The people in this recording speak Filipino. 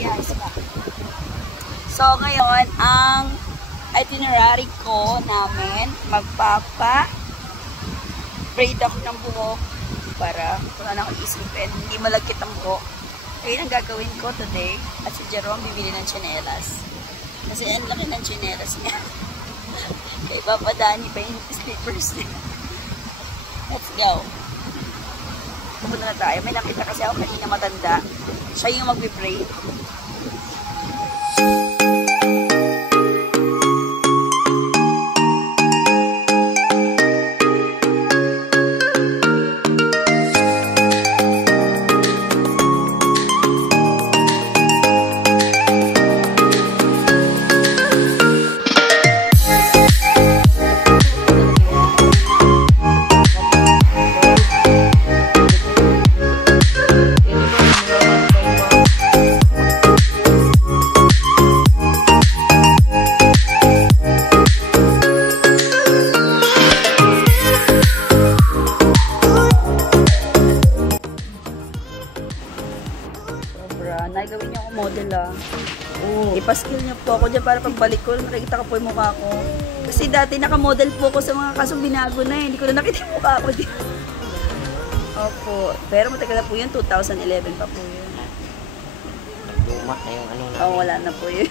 Yes. So, ngayon, ang itinerary ko namin, braid ako ng buhok para wala na akong isipin, hindi malagkit ang buhok. Kaya ang gagawin ko today, at si Jerome bibili ng tsinelas. Kasi ang laki ng tsinelas niya. Kaya papadani pa yung slippers niya. Let's go. Pupunta na tayo. May nakita kasi ako kanina matanda. Siya yung magbe-braid. Gawin niyo ako model Ipaskill niyo po ako dyan para pagbalik ko, nakikita ko po yung mukha ko. Kasi dati nakamodel po ko sa mga kasong binago na hindi ko na nakita yung mukha ko dito. Opo. Pero matagal na po yun, 2011 pa po yun. Luma na yung ano na. Wala na po yun.